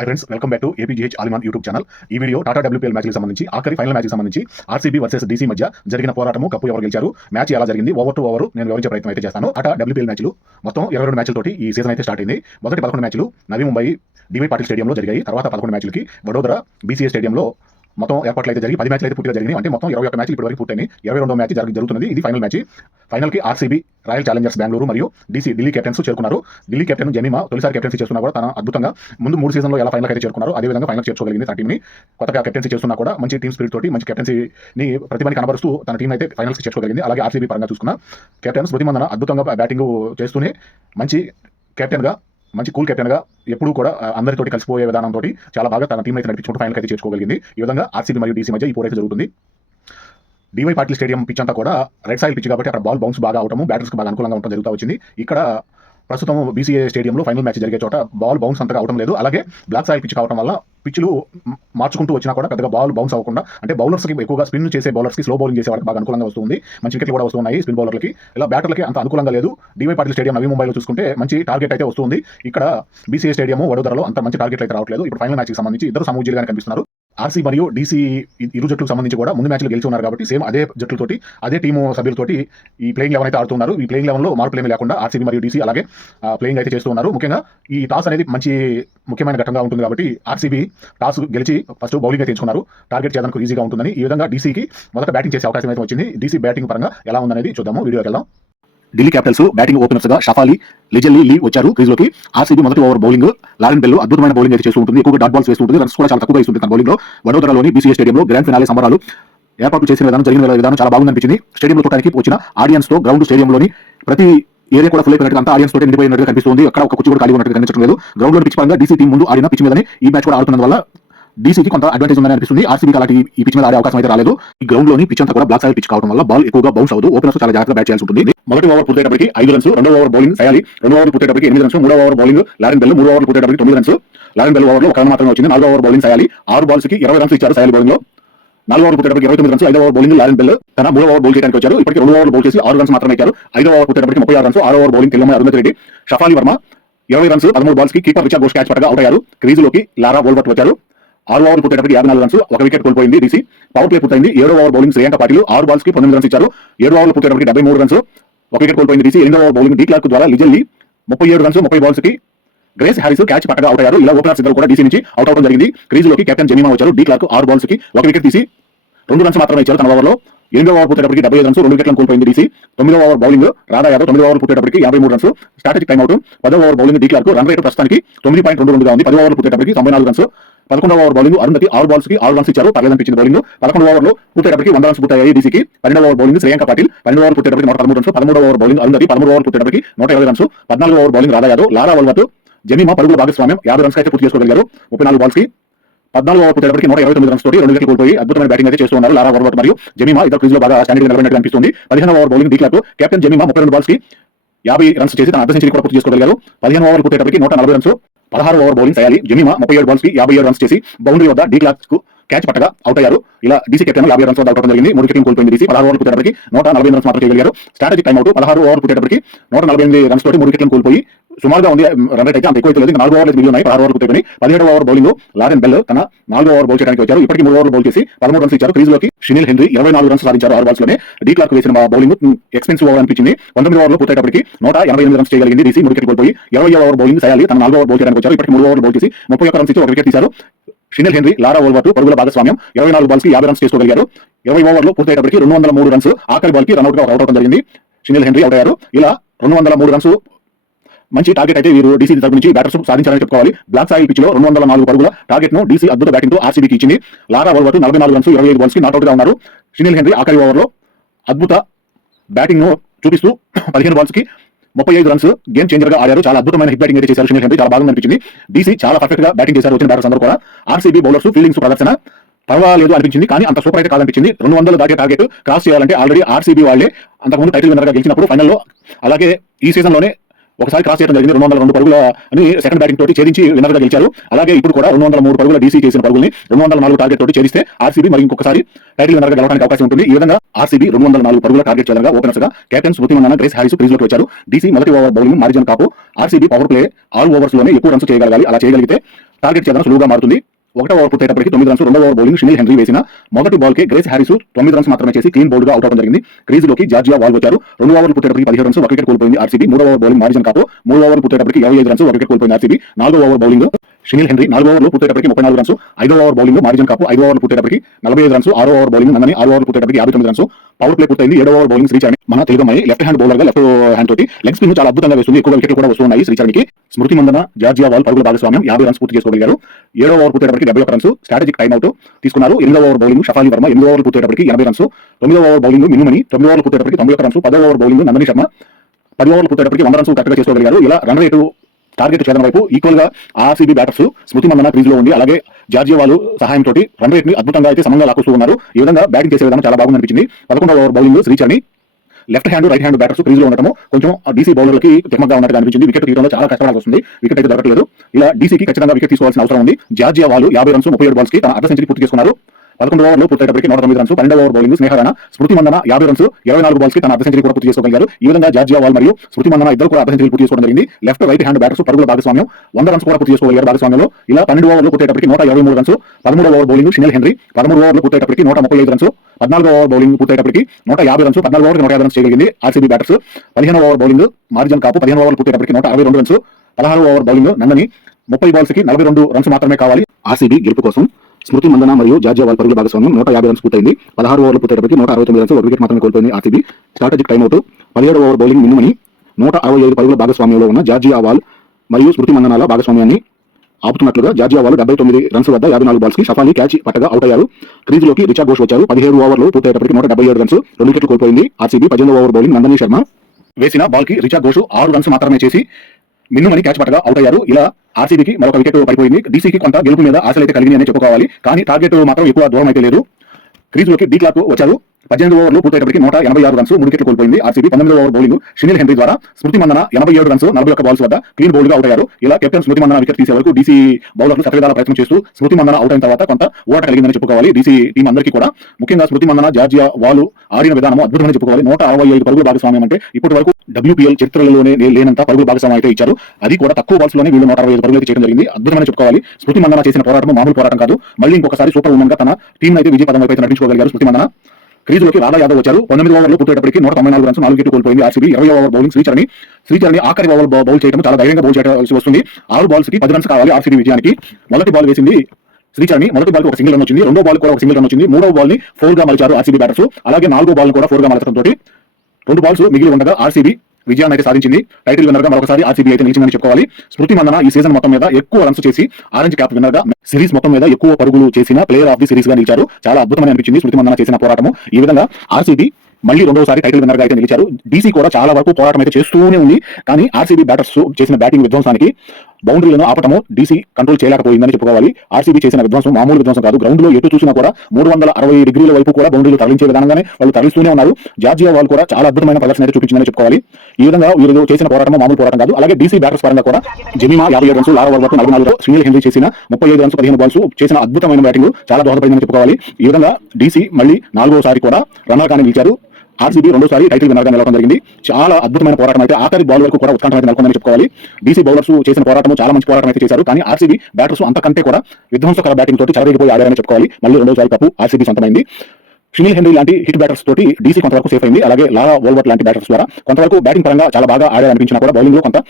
High friends, welcome back to APGH ఆలిమాన్ YouTube channel. ఈ video Tata WPL మ్యాచ్కి సంబంధించి ఆఖరి ఫైనల్ మ్యాచ్కి సంబంధించి ఆర్సీబీ వర్సెస్ డీసీ మధ్య జరిగిన పోరాటము, కప్పు ఎవరు గెలిచారు, మ్యాచ్ ఎలా జరిగింది, ఓవర్ టు ఓవర్ నేను వివరించే ప్రయత్నం అయితే చేస్తాను. టాటా డబ్ల్యూపీఎల్ మ్యాచ్లు మొత్తం 22 మ్యాచ్లతోటి ఈ సీజన్ అయితే స్టార్ట్ అయింది. మొదటి 11 మ్యాచ్లు నవీ ముంబై డివై పాటిల్ స్టేడియంలో జరిగాయి. తర్వాత 11 మ్యాచ్లకి వడోదర బీసీఏ స్టేడియంలో మొత్తం ఏర్పాట్లు అయితే జరిగి 10 మ్యాచ్లు అయితే పూర్తిగా జరిగింది. అంటే మొత్తం 21 మ్యాచ్లు ఇప్పటివరకు పూర్తయినాయి. 22వ మ్యాచ్ జరుగుతున్నది. ఇది ఫైనల్ మ్యాచ్. ఫైనల్కి ఆర్సీబీ, రాయల్ ఛాలెంజర్స్ బెంగళూరు మరియు ఢిల్లీ కెప్టెన్స్ చేరుకున్నారు. ఢిల్లీ కెప్టెన్ జమీమా తొలిసారి కెప్టెన్సీ చేస్తున్నా కూడా తన అద్భుతంగా ముందు 3 సీజన్లో ఎలా ఫైనల్ అయితే చేరుకున్నారు అదేవిధంగా ఫైనల్ చేర్చుకోగలిగింది. తన టీంని కొత్తగా కెప్టెన్సీ చేస్తున్నా కూడా మంచి టీమ్ స్పిరిట్ తోటి మంచి కెప్టెన్సీని ప్రతిభని కనబరుస్తూ తన టీం అయితే ఫైనల్స్కి చేర్చుకోగలిగింది. అలాగే ఆర్సీబీ పరంగా చూసుకున్న కెప్టెన్ స్మృతి మందన అద్భుతంగా బ్యాటింగ్ చేస్తూనే మంచి కెప్టెన్గా, మంచి కూల్ కెప్టెన్గా ఎప్పుడు కూడా అందరితోటి కలిసిపోయే విధానంతో చాలా బాగా తన టీం అయితే నడిపించుకుంటూ ఫైనల్ అయితే చేర్చుకోగలిగింది. ఈ విధంగా ఆర్సీబీ మరియు డీసీ మధ్య ఈ పోరు అయితే జరుగుతుంది. డివై పాటిల్ స్టేడియం పిచ్ అంతా కూడా రెడ్ సాయిల్ పిచ్ కాబట్టి అక్కడ బాల్ బౌన్స్ బాగా అవటము, బ్యాటర్స్కి బాగా అనుకూలంగా ఉండడం జరుగుతూ వచ్చింది. ఇక్కడ ప్రస్తుతం బీసీఏ స్టేడియంలో ఫైనల్ మ్యాచ్ జరిగే చోట బాల్ బౌన్స్ అంతగా అవడం లేదు. అలాగే బ్లాక్ సాయిల్ పిచ్ కావడం వల్ల పిచ్లు మార్చుకుంటూ వచ్చినా కూడా పెద్దగా బాల్ బౌన్స్ అవ్వకుండా, అంటే బౌలర్స్కి ఎక్కువగా స్పిన్ చేసే బౌలర్స్కి స్లో బౌలింగ్ చేసే వాళ్ళకి బాగా అనుకూలంగా వస్తుంది. మంచి వికెట్లు కూడా వస్తున్నాయి స్పిన్ బౌలర్లకి. ఇలా బ్యాటర్లకి అంత అనుకూలంగా లేదు. డివై పాటిల్ స్టేడియం నవీ ముంబైలో చూసుకుంటే మంచి టార్గెట్ అయితే వస్తుంది. ఇక్కడ బీసీఏ స్టేడియం వడోదరలో అంత మంచి టార్గెట్ అయితే రావట్లేదు. ఇప్పుడు ఫైనల్ మ్యాచ్కి సంబంధించి ఇద్దరు సమూజీలుగానే కనిపిస్తున్నారు. ఆర్సీ మరియు డీసీ ఇరు జట్లకు సంబంధించి కూడా ముందు మ్యాచ్లు గెలిచి ఉన్నారు కాబట్టి సేమ్ అదే జట్లతోటి అదే టీము సభ్యులతోటి ఈ ప్లేయింగ్ 11 అయితే ఆడుతున్నారు. ఈ ప్లేయింగ్ 11లో మార్పులు ఏమీ లేకుండా ఆర్సీబీ మరియు డీసీ అలాగే ప్లేయింగ్ అయితే చేస్తున్నారు. ముఖ్యంగా ఈ టాస్ అనేది మంచి ముఖ్యమైన ఘట్టంగా ఉంటుంది కాబట్టి ఆర్సీబీ టాస్ గెలిచి ఫస్ట్ బౌలింగ్ అయితే ఎంచుకున్నారు. టార్గెట్ చేయడానికి ఈజీగా ఉంటుందని. ఈ విధంగా డీసీకి మొదట బ్యాటింగ్ చేసే అవకాశం అయితే వచ్చింది. డీసీ బ్యాటింగ్ పరంగా ఎలా ఉందనేది చూద్దాము. వీడియోకి వెళ్దాం. ఢిల్లీ క్యాపిటల్స్ బ్యాటింగ్ ఓపెనర్స్ గా షఫాలి, లిజెల్లీ లీ వచ్చారు క్రీజ్లోకి. ఆర్సీబీ మొదటి ఓవర్ బౌలింగ్ లారెన్ బెల్ అద్భుతమైన బౌలింగ్ అయితే చేస్తూ ఉంటుంది. ఎక్కువగా డాట్ బాల్స్ వేస్తూ ఉంటుంది. రన్స్ కూడా చాలా తక్కువగా ఇస్తుంది తన బౌలింగ్ లో. వడోదరలోని బీసీఏ స్టేడియంలో గ్రాండ్ ఫినాలే సంబరాలు ఏర్పాటు చేసిన విధానం, జరిగిన విధానం చాలా బాగుంది అనిపించింది. స్టేడియంలో చూడడానికి వచ్చిన ఆడియన్స్ తో గ్రౌండ్ స్టేడియంలోని ప్రతి ఏరియా కూడా ఫుల్ అయిపోయినట్టు అంతా ఆడియన్స్ తోటి నిండిపోయినట్టు కనిపిస్తుంది. అక్కడ ఒక కుర్చీ కూడా ఖాళీ ఉన్నట్టు కనిపించడం లేదు. గ్రౌండ్ లో పిచ్ పరంగా డీసీ టీం ముందు ఆడిన పిచ్ మీదనే ఈ మ్యాచ్ కూడా ఆడుతున్నందు వల్ల డీసీకి కొంత అడ్వాంటేజ్ ఉందని అనిపిస్తుంది. ఆర్సీబీ అలాంటి ఈ పిచ్ మీద ఆడే అవకాశం అయితే రాలేదు. ఈ గ్రౌండ్ లోని పిచ్ అంతా కూడా బ్లాక్ సాయిల్ పిచ్ కావడం వల్ల బాల్ ఎక్కువగా బౌన్స్ అవ్వదు. ఓపెనర్స్ చాలా జాగ్రత్తగా బ్యాట్ చేయాల్సి ఉంటుంది. మొదటి ఓవర్ పూర్తయ్యేటప్పటికి 5 రన్స్, రెండో ఓవర్ బౌలింగ్ చేయాలి. రెండో ఓవర్ పూర్తయ్యేటప్పటికి 8 రన్స్, మూడో over bowling Lauren Bell, 3 over పూర్తయ్యేటప్పటికి 9 రన్స్. లారెన్ బెల్ ఓవర్ లో ఒక రన్ మాత్రమే వచ్చింది. 4వ ఓవర్ బౌలింగ్ చేయాలి. 6 బాల్స్ కి 20 రన్స్ ఇచ్చారు సయాలి బౌలింగ్ లో. 4వ ఓవర్ పూర్తయ్యేటప్పటికి 29 రన్స్. 5వ ఓవర్ బౌలింగ్ లారెన్ బెల్ తన 3వ ఓవర్ బౌల్ చేయడానికి వచ్చారు. ఇప్పటికి 2 ఓవర్లు బౌల్ చేసి 6 రన్స్ మాత్రమే ఇచ్చారు. 5వ ఓవర్ పూర్తయ్యేటప్పటికి 36 రన్స్. 6వ ఓవర్ బౌలింగ్ తెల్లమ్మ అరుణ్ రెడ్డి, షఫాలి వర్మ 20 రన్స్, 13 బాల్స్ కి కీపర్ రిచర్డ్ బోస్ క్యాచ్ పట్టగా అవుట్ అయ్యారు. క్రీజులోకి లారా వోల్వర్త్ వచ్చారు. 6 ఓవర్ పూర్తయ్యేటప్పటికి 54 రన్స్, ఒక వికెట్ కోల్పోయింది డీసీ. పవర్ ప్లే పూర్తయింది. 7వ over bowling Shreyanka Patil 6 balls కి 19 రన్స్ ఇచ్చారు. 7 ఓవర్లు పూర్తయ్యేటప్పటికి 73 రన్స్, ఒక వికెట్ కోల్పోయింది డీసీ. 8వ ఓవర్ బౌలింగ్ డీ క్లార్క్ ద్వారా లిజెల్లీ 37 రన్స్, 30 బాల్స్ కి గ్రేస్ హ్యారిస్ క్యాచ్ పట్టగా అవుట్ అయ్యారు. ఇలా ఓపెనర్స్ ఇద్దరు కూడా డీసీ నుంచి అవుట్ అవడం జరిగింది. క్రీజులోకి కెప్టెన్ జమీమా వచ్చారు. డీ క్లార్క్ 6 బాల్స్ కి ఒక వికెట్ తీసి 2 రన్స్ మాత్రమే ఇచ్చారు తన ఓవర్లో. 8వ ఓవర్ పూర్తయ్యేటప్పటికి 75 రన్స్, 2 వికెట్లను కోల్పోయింది డీసీ. 9వ ఓవర్ బౌలింగ్ రాధా యాదవ్ 9వ ఓవర్ పూర్తయ్యేటప్పటికి 53 రన్స్, స్ట్రాటజిక్ టైమ్అవుట్. 10వ over bowling D Clarke run rate ప్రస్తుతానికి 9.22గా ఉంది. 10వ ఓవర్ పూర్తయ్యేటప్పటికి 94 రన్స్. 11వ ఓవర్ బౌలింగ్ అరుణతి 6 బాల్స్ కి 6 రన్స్ ఇచ్చారు. పర్లేదనిపించింది బౌలింగ్. 11వ ఓవర్లో పూర్తయ్యేటప్పటికి 100 రన్స్ పూర్తయ్యాయి డీసీకి. 12వ ఓవర్ బౌలింగ్ శ్రేయాంక పాటిల్ 12వ ఓవర్ పూర్తయ్యేటప్పటికి 113 రన్స్. 13వ ఓవర్ బౌలింగ్ అరుణతి 13వ ఓవర్ పూర్తయ్యేటప్పటికి 120 రన్స్. 14వ over bowling Radha Yadav, Laura Wolvaardt, Jemimah పరుగుల భాగస్వామ్యం 50 రన్స్ అయితే పూర్తి చేసుకోగలిగారు 34 బాల్స్ కి. 14వ ఓవర్ పూర్తయ్యేటప్పటికి 129 రన్స్ తోటి 2 వికెట్లు కోల్పోయి అద్భుతమైన బ్యాటింగ్ అయితే చేస్తున్నారు లారా వోల్వర్త్ మరియు జమీమా. ఇద్దరు క్రీజ్ లో బాగా స్టాండింగ్ నిలబడినట్టు అనిపిస్తుంది. 15వ over bowling D Clarke captain Jemimah 32 balls కి 50 రన్స్ చేసి తన అర్ధ సెంచరీ కూడా పూర్తి చేసుకోగలిగారు. 15వ ఓవర్ పూర్తయ్యేటప్పటికి 140 రన్స్. 16వ ఓవర్ బౌలింగ్ చేయాలి. జమీమా 37 బాల్స్ కి 57 రన్స్ చేసి బౌండరీ వద్ద డీ క్లార్క్ కు క్యాచ్ పట్టగా అవుట్ అయ్యారు. ఇలా డీసీ కెప్టెన్ 50 రన్స్ వద్ద అవుట్ అవడం జరిగింది. 3 వికెట్లు కోల్పోయింది డీసీ. 16 ఓవర్లు పూర్తయ్యేటప్పటికి 148 రన్స్ మాత్రం చేయగలిగారు. Strategic timeout. 16 ఓవర్ పూర్తయ్యేటప్పటికి 148 రన్స్ తోటి 3 వికెట్లను కోల్పోయి సుమారుగా ఉంది. రన్ రేట్ అయితే అంత ఎక్కువ అయితే లేదు. 4 ఓవర్లు మిగిలి ఉన్నాయి. 16 ఓవర్లు పూర్తయిపోయి 17వ ఓవర్ బౌలింగ్ లారెన్ బెల్ తన 4వ ఓవర్ బౌల్ చేయడానికి వచ్చారు. ఇప్పటికి 3 ఓవర్లు బౌల్ చేసి 13 రన్స్ ఇచ్చారు. క్రీజ్లోకి షినిల్ హెన్రీ 24 రన్స్ సాధించారు 6 బాల్స్ లోనే. డీ క్లార్క్ వేసిన బౌలింగ్ ఎక్స్పెన్సివ్ ఓవర్ అనిపించింది. 19వ ఓవర్లో పూర్తయ్యేటప్పటికి 188 రన్స్ చేయగలిగింది డీసీ. 3 వికెట్లు కోల్పోయి 20వ ఓవర్ బౌలింగ్ చేయాలి. తన 4వ ఓవర్ బౌల్ చేయడానికి వచ్చారు. ఇప్పటికి 3 ఓవర్లు బౌల్ చేసి 31 రన్స్ ఇచ్చి 1 వికెట్ తీశారు. షినిల్ హెన్రీ, లారా వోల్వర్త్ పరుగుల భాగస్వామ్యం 24 బాల్స్ కి 50 రన్స్ చేసుకోగలిగారు. 20 ఓవర్లు పూర్తయ్యేటప్పటికి 203 రన్స్, ఆఖరి బాల్ కి రన్అట్ గా అవుట్ అవడం జరిగింది. షినిల్ హెన్రీ అవుట్ అయ్యారు. ఇలా 203 రన్స్ మంచి టార్గెట్ అయితే వీరు డీసీ తరపు నుంచి బ్యాటర్స్ సాధించాలని చెప్పుకోవాలి. బ్లాక్ సాయిల్ పిచ్ లో 204 పరుగుల టార్గెట్ ను డీసీ అద్భుత బ్యాటింగ్ తో ఆర్సీబీకి ఇచ్చింది. లారా వోల్వర్త్ 44 రన్స్, 25 బాల్స్ కి నాట్అవుట్ గా ఉన్నారు. షినిల్ హెన్రీ ఆఖరి ఓవర్ లో అద్భుత బ్యాటింగ్ ను చూపిస్తూ 15 బాల్స్ కి 35 రన్స్ గేమ్ చేంజర్ గా ఆడారు. చాలా అద్భుతమైన హిట్ బ్యాటింగ్ అయితే చేశారు షినిల్ హెన్రీ. చాలా బాగా అనిపించింది. డీసీ చాలా పర్ఫెక్ట్ గా బ్యాటింగ్ చేశారు వచ్చిన బ్యాటర్స్ అందరూ కూడా. ఆర్సీబీ బౌలర్స్ ఫీల్డింగ్స్ ప్రదర్శన పర్వాలేదు అనిపించింది, కానీ అంత సూపర్ అయితే కాదనిపించింది. 200 దాటే టార్గెట్ క్రాస్ చేయాలంటే ఆల్రెడీ ఆర్సీబీ వాళ్ళే అంతకుముందు టైటిల్ విన్నర్ గా గెలిచినప్పుడు ఫైనల్లో, అలాగే ఈ సీజన్ లోనే ఒకసారి క్రాస్ చేయడం జరిగింది. 202 పరుగుల అని సెకండ్ బ్యాటింగ్ తోటి ఛేదించి విన్నర్ గా గెలిచారు. అలాగే ఇప్పుడు కూడా 203 పరుగుల డీసీ చేసిన పరుగుల్ని 204 టార్గెట్ తోటి ఛేదిస్తే ఆర్సీబీ మరి ఇంకొకసారి టైటిల్ విన్నర్ గా గెలవడానికి అవకాశం ఉంటుంది. ఈ విధంగా ఆర్సీబీ 204 పరుగుల టార్గెట్ చేయగా ఓపెనర్స్ గా captain Smriti Mandhana, Grace Harris crease లోకి వచ్చారు. డీసీ మొదటి over bowling Marizanne Kapp. RCB power play all overs లోనే ఎక్కువ రన్స్ చేయగలగాలి. అలా చేయగలిగితే టార్గెట్ చేయడం సులువుగా మారుతుంది. ఒకటో ఓవర్ పూర్తయ్యేటప్పటికి 9 రన్స్, రెండో ఓవర్ బౌలింగ్ షినిల్ హెన్రీ వేసిన మొదటి బాల్ కి గ్రేస్ హ్యారిస్ 9 రన్స్ మాత్రమే చేసి క్లీన్ బౌల్డ్ గా అవుట్ అవడం జరిగింది. క్రీజ్ లోకి జార్జియా వాల్ వచ్చారు. 2 ఓవర్లు పూర్తయ్యేటప్పటికి 17 రన్స్, 1 వికెట్ కోల్పోయింది ఆర్సీబీ. 3వ ఓవర్ బౌలింగ్ మార్జిన్ కాపు 3 ఓవర్లు పూర్తయ్యేటప్పటికి 25 రన్స్, 1 వికెట్ కోల్పోయింది ఆర్సీబీ. 4వ ఓవర్ బౌలింగ్ షినిల్ హెన్రీ 4 ఓవర్లు పూర్తయ్యేటప్పటికి 34 రన్స్, 5వ ఓవర్ బౌలింగ్ మార్జిన్ కాపు 5 ఓవర్లు పూర్తయ్యేటప్పటికి 45 రన్స్, 6వ ఓవర్ బౌలింగ్ నందని 6 ఓవర్లు పూర్తయ్యేటప్పటికి 59 రన్స్. పవర్ ప్లే పూర్తయింది. 7వ ఓవర్ బౌలింగ్ శ్రీచరణ్ మన తెలుగు అమ్మాయి లెఫ్ట్ హ్యాండ్ బౌలర్ గా లెఫ్ట్ హ్యాండ్ తోటి లెగ్ స్పిన్ చాలా అద్భుతంగా వేస్తుంది. ఎక్కువ వికెట్లు కూడా వస్తున్నాయి శ్రీచరణ్కి. స్మృతి మందన జార్జియా వాల్ పరుగుల భాగస్వామ్యం 50 రన్స్ పూర్తి చేసుకోగలిగారు. 7వ ఓవర్ పూర్తయ్యేటప్పటికి 71 రన్స్ స్ట్రాటజిక్ టైమ్ అవుట్ తీసుకున్నారు. 8వ ఓవర్ బౌలింగ్ షఫాలి వర్మ 8వ ఓవర్ పూర్తయ్యేటప్పటికి 80 రన్స్. 9వ ఓవర్ బౌలింగ్ మిన్నుమణి 9వ ఓవర్ పూర్తయ్యేటప్పటికి 91 రన్స్. 10వ ఓవర్ బౌలింగ్ నందని శర్మ 10 ఓవర్లు పూర్తయ్యేటప్పటికి 100 రన్స్ కరెక్ట్గా చేసుకోగలిగారు. ఇలా రన్ రేటు టార్గెట్ చేయడం వైపు ఈక్వల్ గా ఆర్సీబీ బ్యాటర్స్ స్మృతి మందన క్రీజ్ లో ఉండి అలాగే జార్జియా వాళ్ళు సహాయంతో రన్ రేట్ ని అద్భుతంగా అయితే సమంగా లాక్కుతూ ఉన్నారు. ఈ విధంగా బ్యాటింగ్ చేసే విధానం చాలా బాగుంది అనిపించింది. 11వ over bowling Shricharan left hand right hand batters crease లో ఉండటము కొంచెం డీసీ బౌలర్లకి తిమ్మగా ఉన్నట్టుగా అనిపించింది. వికెట్ తీయడంలో చాలా కష్టపడాల్సి వస్తుంది. వికెట్ అయితే దొరకలేదు. ఇలా డీసీకి ఖచ్చితంగా వికెట్ తీసుకోవాల్సిన అవసరం ఉంది. జార్జియా వాళ్ళు 50 రన్స్ 37 బాల్స్ కి తన అర్ధ సెంచరీ పూర్తి చేసుకున్నారు. 11వ ఓవర్లో పూర్తయ్యేటప్పటికి 109 రన్స్. 12వ ఓవర్ బౌలింగ్ స్నేహ రాణా స్మృతి మందన 50 రన్స్ 24 బాల్స్ కి తన అర్ధ సెంచరీ కూడా పూర్తి చేసుకోగలిగారు. ఈ విధంగా జార్జియా వాల్ మరియు స్మృతి మందన ఇద్దరు కూడా అర్ధ సెంచరీ పూర్తి చేసుకోవడం జరిగింది. లెఫ్ట్ రైట్ హ్యాండ్ బ్యాటర్స్ పరుగుల భాగస్వామ్యం 100 రన్స్ కూడా పూర్తి చేసుకోగలిగారు భాగస్వామ్యంలో. ఇలా 12వ ఓవర్లో పూర్తయ్యేటప్పటికి 123 రన్స్. 13వ ఓవర్ బౌలింగ్ షినిల్ హెన్రీ 13 ఓవర్లు పూర్తయ్యేటప్పటికి 135 రన్స్. 14వ ఓవర్ బౌలింగ్ పూర్తయ్యేటప్పటికి 150 రన్స్. 14 ఓవర్కి 150 రన్స్ చేయగలిగింది ఆర్సీబీ బ్యాటర్స్. 15వ ఓవర్ బౌలింగ్ మార్జిన్ కాపు 15 ఓవర్లు పూర్తయ్యేటప్పటికి 162 రన్స్. 16వ ఓవర్ బౌలింగ్ నందని 30 బాల్స్ కి 42 రన్స్ మాత్రమే కావాలి ఆర్సీబీ గెలుపు కోసం. స్మృతి మందన మరియు జార్జియా వాల్ పరుగుల భాగస్వామ్యం 150 రన్స్ పూర్తయింది. 16 ఓవర్లు పూర్తయ్యేటప్పటికి 169 రన్స్, 1 వికెట్ మాత్రమే కోల్పోయింది ఆర్సీబీ. Strategic timeout. 17వ ఓవర్ బౌలింగ్ మిన్నుమణి 165 పరుగుల భాగస్వామ్యంలో ఉన్న జార్జియా వాల్ మరియు స్మృతి మందనాల భాగస్వామ్యాన్ని ఆపుతున్నట్లుగా జార్జియా వాల్ 79 రన్స్ వద్ద 54 బాల్స్ కి షఫాలి క్యాచ్ పట్టగా అవుట్ అయ్యారు. క్రీజ్ లోకి రిచా ఘోష్ వచ్చారు. 17 ఓవర్లు పూర్తయ్యేటప్పటికి 177 రన్స్, 2 వికెట్లు కోల్పోయింది RCB. 18వ over bowling Nandani Sharma వేసిన బాల్ కి రిచా ఘోష్ 6 రన్స్ మాత్రమే చేసి మిన్నుమణి క్యాచ్ పట్టగా అవుట్ అయ్యారు. ఇలా ఆర్సీబీకి మరొక వికెట్ పడిపోయింది. డీసీకి కొంత గెలుపు మీద ఆశలు అయితే కలిగినాయని చెప్పుకోవాలి. కానీ టార్గెట్ మాత్రం ఎక్కువ దూరం అయితే లేదు. క్రీజ్ లోకి డీ క్లార్క్ వచ్చారు. 18 ఓవర్లు పూర్తయ్యేటప్పటికి 186 రన్స్, 3 వికెట్లు కోల్పోయింది RCB. 19వ over bowling Shinelle henry ద్వారా స్మృతి మందన 87 రన్స్, 41 బాల్స్ వద్ద క్లీన్ బౌల్డ్ గా అవుట్ అయ్యారు. ఇలా కెప్టెన్ స్మృతి మందన వికెట్ తీసే వరకు డీసీ బౌలర్లు శతవిధాల ప్రయత్నం చేస్తూ స్మృతి మందన అవుట్ అయిన తర్వాత కొంత ఓట కలిగిందని చెప్పుకోవాలి డీసీ టీం అందరికీ కూడా. ముఖ్యంగా స్మృతి మందన జార్జియా వాళ్ళు ఆడిన విధానం అద్భుతమని చెప్పుకోవాలి. 165 పరుగుల భాగస్వామ్యం అంటే ఇప్పటి వరకు WPL చరిత్రలోనే లేనంత పరుగుల భాగస్వామ్యం అయితే ఇచ్చారు. అది కూడా తక్కువ బాల్స్ లోనే వీళ్ళు 165 పరుగులు చేయడం జరిగింది. అద్భుతమని చెప్పుకోవాలి. స్మృతి మందన చేసిన పోరాటం మామూలు పోరాటం కాదు. మళ్ళీ ఇంకొకసారి సూపర్ ఉమెన్ గా తన టీం అయితే విజయ పదం వైపు నడిపించుకోగలిగారు స్మృతి మందన. క్రీజ్ లోకి రాధా యాదవ్ వచ్చారు. 19 ఓవర్లు పూర్తయ్యేటప్పటికి 194 రన్స్, 4 వికెట్లు కోల్పోయింది ఆర్సీబీ. 20వ ఓవర్ బౌలింగ్ శ్రీచరణ్ ఆఖరి ఓవర్ బౌల్ చేయడం చాలా ధైర్యంగా బౌల్ చేయాల్సి వస్తుంది. 6 బాల్స్ కి 10 రన్స్ కావాలి ఆర్సీబీ విజయానికి. మొదటి బాల్ వేసింది శ్రీచరణ్. మొదటి బాల్ కి ఒక సింగిల్ రన్ వచ్చింది. రెండో బాల్ కూడా ఒక సింగిల్ రన్ వచ్చింది. మూడో బాల్ ని 4 గా మలిచారు ఆర్సీబీ బ్యాటర్స్. అలాగే 4వ బాల్ కూడా 4 గా మలచడంతో 2 బాల్స్ మిగిలి ఉండగా ఆర్సీబీ విజయాన్ని అయితే సాధించింది. టైటిల్ విన్నర్ గా మరొకసారి ఆర్సీబీ అయితే నిలిచిందని చెప్పుకోవాలి. స్మృతి మందన ఈ సీజన్ మొత్తం మీద ఎక్కువ రన్స్ చేసి ఆరెంజ్ క్యాప్ విన్నర్ గా, సిరీస్ మొత్తం మీద ఎక్కువ పరుగులు చేసిన ప్లేయర్ ఆఫ్ ది సిరీస్ గా నిలిచారు. చాలా అద్భుతమైన అనిపించింది స్మృతి మందన చేసిన పోరాటము. ఈ విధంగా ఆర్సీబీ మళ్ళీ రెండోసారి టైటిల్ విన్నర్ గా అయితే నిలిచారు. డీసీ కూడా చాలా వరకు పోరాటం అయితే చేస్తూనే ఉంది. కానీ ఆర్సీబీ బ్యాటర్స్ చేసిన బ్యాటింగ్ విధ్వంసానికి బౌండరీలను ఆపటము డీసీ కంట్రోల్ చేయలేకపోయిందని చెప్పుకోవాలి. ఆర్సీబీ చేసిన విధ్వంసం మామూలు విధ్వంసం కాదు. గ్రౌండ్ లో ఎటు చూసినా కూడా 360 డిగ్రీల వైపు కూడా బౌండరీలు తరలించే విధానంగానే వాళ్ళు తరలిస్తూనే ఉన్నారు. జార్జియా వాళ్ళు కూడా చాలా అద్భుతమైన ప్రదర్శన అయితే చూపించిందని చెప్పుకోవాలి. ఈ విధంగా వీళ్ళు చేసిన పోరాటం మామూలు పోరాటం కాదు. అలాగే డీసీ బ్యాటర్స్ పరంగా కూడా జెమిమా 57 రన్స్, లారా వర్మ 44, షినిల్ హెన్రీ చేసిన 35 రన్స్, 15 బాల్స్ చేసిన అద్భుతమైన బ్యాటింగ్ చాలా దోహదపడిందని చెప్పుకోవాలి. ఈ విధంగా డీసీ మళ్ళీ 4వసారి కూడా రన్నర్ గానే నిలిచారు. ఆర్సీబీ రెండోసారి టైటిల్ విన్నర్ గా నిలవడం జరిగింది. చాలా అద్భుతమైన పోరాటం అయితే ఆఖరి బాల్ వరకు కూడా ఉత్కంఠ అయితే నెలకొందని చెప్పుకోవాలి. డీసీ బౌలర్స్ చేసిన పోరాటం చాలా మంచి పోరాటం అయితే చేశారు. కానీ ఆర్సీబీ బ్యాటర్స్ అంతకంటే కూడా విధ్వంసకర బ్యాటింగ్ తోటి చెలరేగిపోయి ఆడారని చెప్పుకోవాలి. మళ్ళీ రెండోసారి కప్పు ఆర్సీబీ సొంతమైంది. షినిల్ హెన్రీ లాంటి హిట్ బ్యాటర్స్ తోటి డీసీ కొంతవరకు సేఫ్ అయింది. అలాగే లారా వోల్వర్ట్ లాంటి బ్యాటర్స్ ద్వారా కొంతవరకు బ్యాటింగ్ పరంగా చాలా బాగా ఆడారనిపించినా కూడా బౌలింగ్ లో కొంత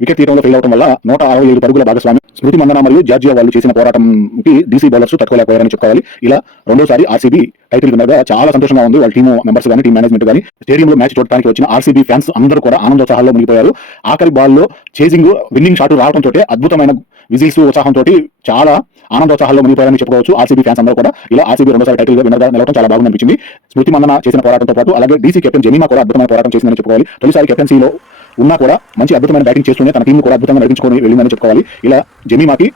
వికెట్ తీయడంలో ఫెయిల్ అవడం వల్ల 167 పరుగుల భాగస్వామ్యం స్మృతి మందన మరియు జార్జియా వాళ్ళు చేసిన పోరాటంకి డీసీ బౌలర్స్ తట్టుకోలేకపోయారని చెప్పుకోవాలి. ఇలా రెండోసారి ఆర్సీబీ టైటిల్ విన్నర్ గా చాలా సంతోషంగా ఉంది. వాళ్ళ టీమ్ మెంబర్స్ కానీ, టీం మేనేజ్మెంట్ కానీ, స్టేడియంలో మ్యాచ్ చూడడానికి వచ్చిన ఆర్సీబీ ఫ్యాన్స్ అందరూ కూడా ఆనందోత్సాహాల్లో మునిగిపోయారు. ఆఖరి బాల్లో చేసింగ్ విన్నింగ్ షాట్ రావడంతో అద్భుతమైన విజిల్స్ ఉత్సాహంతో చాలా ఆనందోత్సాహాల్లో మునిగిపోయారని చెప్పుకోవచ్చు ఆర్సీబీ ఫ్యాన్స్ అందరూ కూడా. ఇలా ఆర్సీబీ రెండోసారి టైటిల్ విన్నర్ గా నిలవడం చాలా బాగుంది అనిపించింది. స్మృతి మందన చేసిన పోరాటంతో పాటు అలాగే డీసీ కెప్టెన్ జెమిమా కూడా అద్భుతమైన పోరాటం చేసిందని చెప్పుకోవాలి. తొలిసారి కెప్టెన్సీలో ఉన్నా కూడా మంచి అద్భుతమైన బ్యాటింగ్ చేస్తూనే తన టీం కూడా అద్భుతంగా నడిపించుకొని వెళ్ళిందని చెప్పుకోవాలి. ఇలా జెమిమాకి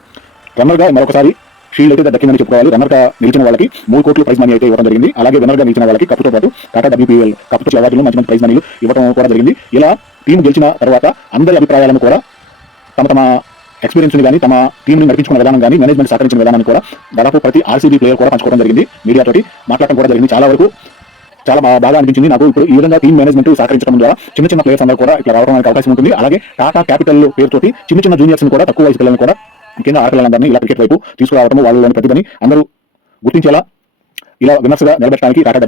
రన్నర్ గా మరొకసారి షీల్డ్ అయితే దక్కిందని చెప్పుకోవాలి. రన్నర్ గా నిలిచిన వాళ్ళకి 3 కోట్ల ప్రైజ్ మనీ అయితే ఇవ్వడం జరిగింది. అలాగే విన్నర్ గా నిలిచిన వాళ్ళకి కప్పుతో పాటు టాటా WPL కప్పు అవార్డులు మంచి ప్రైజ్ మనీలు ఇవ్వడం కూడా జరిగింది. ఇలా టీం గెలిచిన తర్వాత అందరి అభిప్రాయాలను కూడా తమ ఎక్స్పీరియన్స్ కానీ, తమ టీంని నడిపించుకున్న విధానం కానీ, మేనేజ్మెంట్ సహకరించిన విధానాన్ని కూడా దాదాపు ప్రతి ఆర్సీబీ ప్లేయర్ కూడా పంచుకోవడం జరిగింది. మీడియాతోటి మాట్లాడటం కూడా జరిగింది. చాలా వరకు చాలా బాగా అనిపించింది నాకు. ఇప్పుడు ఈ విధంగా టీం మేనేజ్మెంట్ సహకరించడం ద్వారా చిన్న ప్లేయర్స్ అందరూ కూడా ఇట్లా రావడానికి అవకాశం ఉంటుంది. అలాగే టాటా క్యాపిటల్ పేరుతోటి చిన్న జూనియర్స్ కూడా తక్కువ వయసు పిల్లలను కూడా ముఖ్యంగా ఆడపిల్లలందరినీ ఇలా క్రికెట్ వైపు తీసుకురావడం, వాళ్ళలోని ప్రతిభని అందరూ గుర్తించేలా ఇలా విమర్శగా నిలబెట్టడానికి టాటా